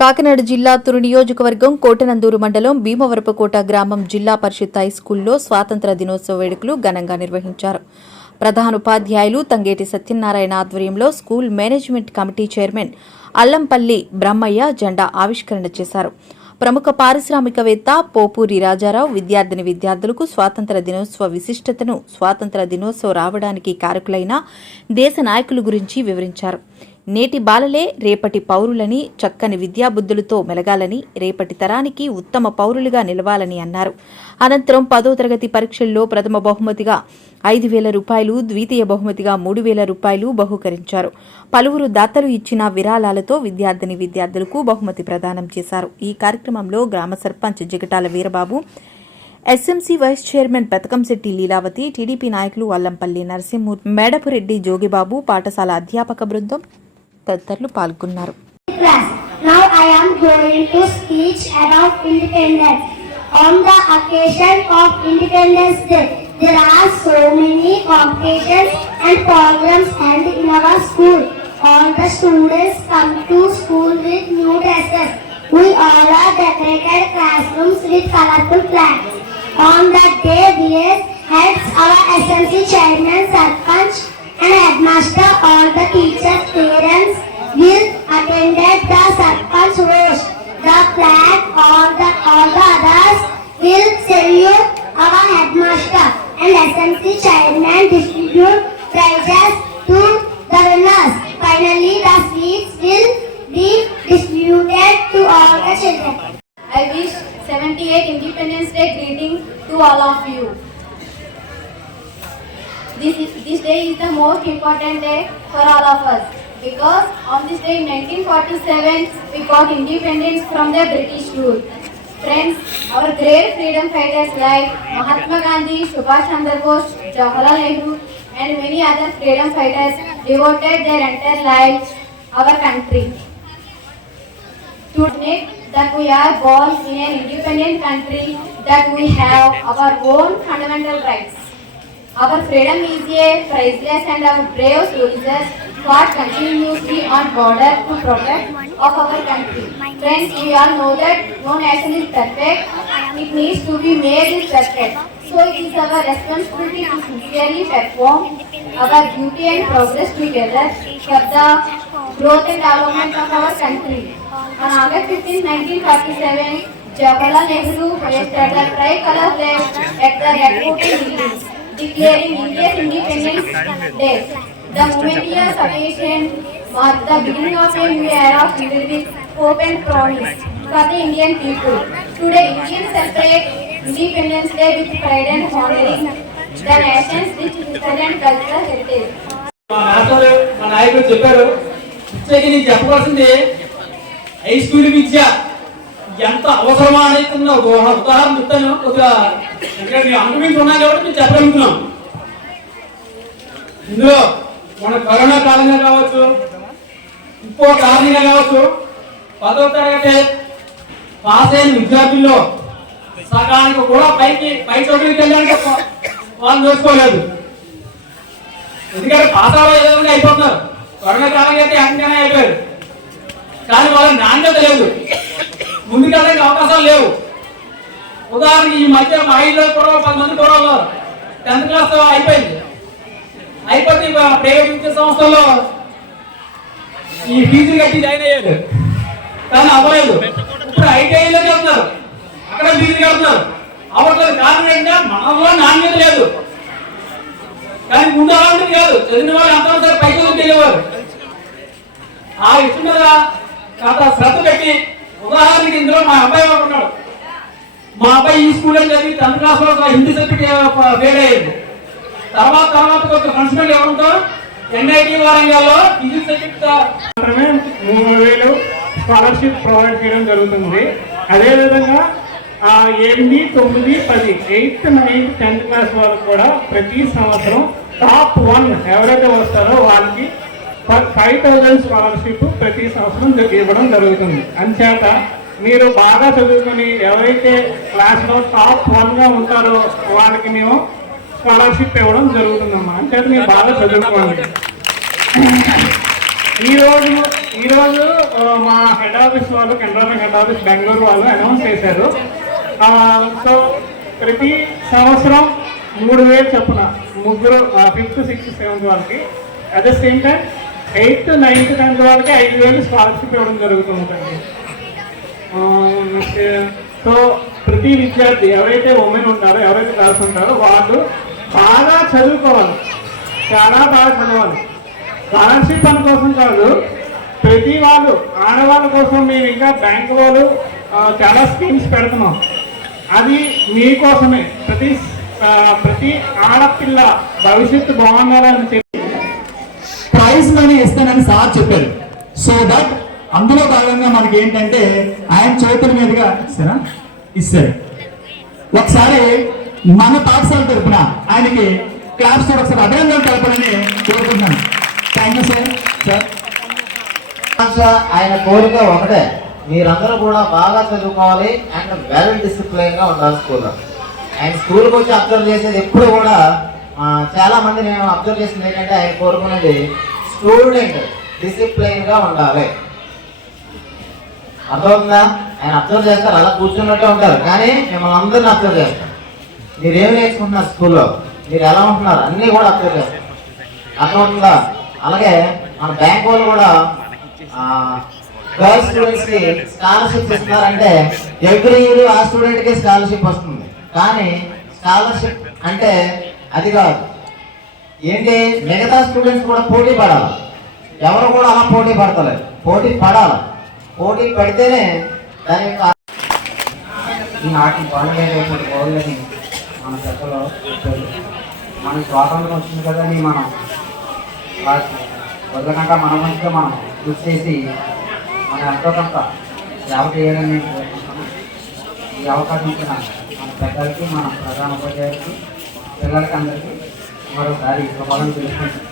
Kakinada జిల్లా తురు నియోజకవర్గం కోటనందూరు మండలం భీమవరపుకోట గ్రామం జిల్లా పరిషత్ హైస్కూల్లో స్వాతంత్ర దినోత్సవ వేడుకలు ఘనంగా నిర్వహించారు ప్రధాన ఉపాధ్యాయులు తంగేటి సత్యనారాయణ ఆధ్వర్యంలో school management committee chairman Allampalli Brahmaiah జెండా ఆవిష్కరణ చేశారు ప్రముఖ పారిశ్రామికవేత్త పోపూరి రాజారావు విద్యార్థిని విద్యార్థులకు స్వాతంత్ర దినోత్సవ విశిష్టతను స్వాతంత్ర దినోత్సవం రావడానికి కారకులైన దేశ నాయకుల గురించి వివరించారు నేటి బాలలే రేపటి పౌరులని చక్కని విద్యాబుద్ధులతో మెలగాలని రేపటి తరానికి ఉత్తమ పౌరులుగా నిలవాలని అన్నారు అనంతరం పదో తరగతి పరీక్షల్లో ప్రథమ బహుమతిగా ఐదు వేల రూపాయలు ద్వితీయ బహుమతిగా మూడు వేల రూపాయలు బహుకరించారు పలువురు దాతలు ఇచ్చిన విరాళాలతో విద్యార్థిని విద్యార్థులకు బహుమతి ప్రదానం చేశారు ఈ కార్యక్రమంలో గ్రామ sarpanch Jigatala Veerababu SMC vice chairman Batakamsetti Leelavathi TDP నాయకులు అల్లంపల్లి నరసింహూర్ మేడపురెడ్డి జోగిబాబు పాఠశాల అధ్యాపక బృందం తదితరులు పాల్గొన్నారు Now I am going to speech about independence. On the occasion of Independence Day, there are so many competitions and programs held in our school. All the students come to school with new dresses. We all are decorated classrooms with colorful flags. On that day, we heads our SMC chairman Sarpan include prizes to the winners. Finally, the sweets will be distributed to all the children. I wish 78 Independence Day greetings to all of you. This, is, this day is the most important day for all of us because on this day in 1947 we got independence from the British rule. Friends, our great freedom fighters like Mahatma Gandhi, Subhash Chandra Bose, Jawaharlal Nehru and many other freedom fighters devoted their entire lives to our country. Today that we are born in an independent country, that we have our own fundamental rights. Our freedom is a priceless and our brave soldiers for continuity on border to protect of our country. Friends, we all know that no nation is perfect. It needs to be made perfect. So it is our responsibility to sincerely perform our duty and progress together for the growth and development of our country. On August 15, 1947, Jawaharlal Nehru presented the tricolor flag at the airport in Delhi, declaring India's Independence Day. The moment you are sufficient, but the beginning of a new era of with hope and promise for the Indian people. Today, Indians celebrate Independence Day with pride and honoring the nation's rich history and cultural heritage. మా చెప్పారు నేను చెప్పవలసింది high school విద్య ఎంత అవసరమా అనేది ఒక ఉదాహరణ చెప్తాను ఒక ఇక్కడ మేము అనుభవించి ఉన్నాం కాబట్టి మేము చెప్పగలుగుతున్నాం ఇందులో మన కరోనా కారణంగా కావచ్చు ఇంకో కారణంగా కావచ్చు పదో తరగతి పాస్ అయిన విద్యార్థుల్లో సగానికి కూడా పైకి పై చోటుకి వెళ్ళడానికి వాళ్ళు చూసుకోలేదు ఎందుకంటే పాస్ అవ్వలేదు అయిపోతున్నారు కరోనా కారణంగా అయితే అంతగానే అయిపోయారు కానీ వాళ్ళ నాణ్యత లేదు ముందుకెళ్ళడానికి అవకాశాలు లేవు ఉదాహరణకి ఈ మధ్య మా ఇంట్లో కూడా పది మంది కూడా టెన్త్ క్లాస్ అయిపోయింది అయిపోతే ప్రైవేట్ విద్యా సంస్థల్లో ఈ ఫీజులు కట్టి జాయిన్ అయ్యాడు కానీ అబ్బాయిలు ఇప్పుడు ఐటీఐలో వెళ్తున్నారు అక్కడ ఫీజులు కడుతున్నారు అవ్వట్లేదు కారణం ఏంటంటే మనలో నాణ్యత లేదు కానీ ముందు అలా ఉంటుంది కాదు చదివిన వాళ్ళు అంతా పైసలు తెలియవారు ఆ విషయం మీద కాస్త శ్రద్ధ పెట్టి ఉదాహరణకి ఇందులో మా అబ్బాయి ఒకటి ఉన్నాడు మా అబ్బాయి ఈ స్కూల్లో చదివి tenth class Hindi subject fail అయ్యింది తర్వాత తర్వాత కొంచెం కన్సల్ట్ ఎవరుంటారు ఎన్ఐటి వారంగల్లో ఫిజిక్స్ మాత్రమే మూడు వేలు స్కాలర్షిప్ ప్రొవైడ్ చేయడం జరుగుతుంది అదేవిధంగా ఎనిమిది తొమ్మిది పది ఎయిత్ నైన్త్ టెన్త్ క్లాస్ వాళ్ళకు కూడా ప్రతి సంవత్సరం టాప్ వన్ ఎవరైతే వస్తారో వాళ్ళకి ఫైవ్ థౌజండ్ స్కాలర్షిప్ ప్రతి సంవత్సరం ఇవ్వడం జరుగుతుంది అంచేత మీరు బాగా చదువుకొని ఎవరైతే క్లాస్లో టాప్ వన్గా ఉంటారో వాళ్ళకి మేము స్కాలర్షిప్ ఇవ్వడం జరుగుతుందమ్మా అంటే మీరు బాగా చదువుకోండి ఈరోజు ఈరోజు మా హెడ్ ఆఫీస్ వాళ్ళు కెనరా హెడ్ ఆఫీస్ బెంగళూరు వాళ్ళు అనౌన్స్ చేశారు సో ప్రతి సంవత్సరం మూడు వేలు చొప్పున ముగ్గురు ఫిఫ్త్ సిక్స్త్ సెవెంత్ వాళ్ళకి at the same time eighth ninth tenth వాళ్ళకి ఐదు వేలు స్కాలర్షిప్ ఇవ్వడం జరుగుతుందండి సో ప్రతి విద్యార్థి ఎవరైతే ఉమెన్ ఉంటారో ఎవరైతే కలిసి ఉంటారో వాళ్ళు బాగా చదువుకోవాలి చాలా బాగా చదవాలి స్కాలర్షిప్ పని కోసం కాదు ప్రతి వాళ్ళు ఆడవాళ్ళ కోసం మేము ఇంకా బ్యాంకు వాళ్ళు చాలా స్కీమ్స్ పెడుతున్నాం అది మీకోసమే ప్రతి ప్రతి ఆడపిల్ల భవిష్యత్తు బాగుండాలని చెప్పి ప్రైజ్ మనీ ఇస్తానని సార్ చెప్పారు సో దట్ అందులో భాగంగా మనకి ఏంటంటే ఆయన చేతుల మీదుగా ఇస్తారా ఇస్తారు ఒకసారి మన పాఠశాల తరఫున ఆయనకి క్లాప్స్ ఒకసారి అభినందనలు తెలపాలని కోరుకుంటున్నాను థ్యాంక్ యూ సార్ సార్ ఆయన కోరిక ఒకటే మీరందరూ కూడా బాగా చదువుకోవాలి అండ్ వెల్ డిసిప్లైన్ గా ఉండాలి స్కూల్లో ఆయన స్కూల్కి వచ్చి అబ్జర్వ్ చేసేది ఎప్పుడు కూడా చాలా మంది నేను అబ్జర్వ్ చేసింది ఏంటంటే ఆయన కోరుకునేది స్టూడెంట్ డిసిప్లైన్ గా ఉండాలి అర్థమవుతుందా ఆయన అబ్జర్వ్ చేస్తారు అలా కూర్చున్నట్టే ఉంటారు కానీ మిమ్మల్ని అందరిని అబ్జర్వ్ చేస్తారు మీరు ఏం నేర్చుకుంటున్నారు స్కూల్లో మీరు ఎలా ఉంటున్నారు అన్నీ కూడా అక్కడ అకౌంట్లో అలాగే మన బ్యాంక్ వాళ్ళు కూడా గర్ల్స్ స్టూడెంట్స్కి స్కాలర్షిప్ ఇస్తున్నారంటే ఎవ్రీ ఇయర్ ఆ కి స్కాలర్షిప్ వస్తుంది కానీ స్కాలర్షిప్ అంటే అది కాదు ఏంటి మిగతా స్టూడెంట్స్ కూడా పోటీ పడాలి ఎవరు కూడా అలా పోటీ పడతలేదు పోటీ పడాలి పోటీ పడితేనే దాని యొక్క నాటి బాగులేదు బాగులేదని మన చట్టలో మనకి స్వాతంత్రం వచ్చింది అని మనం వదలకుండా మన మంచిగా మనం కృషి చేసి మన ఎంతో కొంత సేవ చేయాలని ఈ అవకాశం ఇచ్చిన మన పెద్దలకి మన ప్రధాన ఉపాధ్యాయులకి పిల్లలకి అందరికీ మరోసారి శుభాలను తెలుసుకుంటాం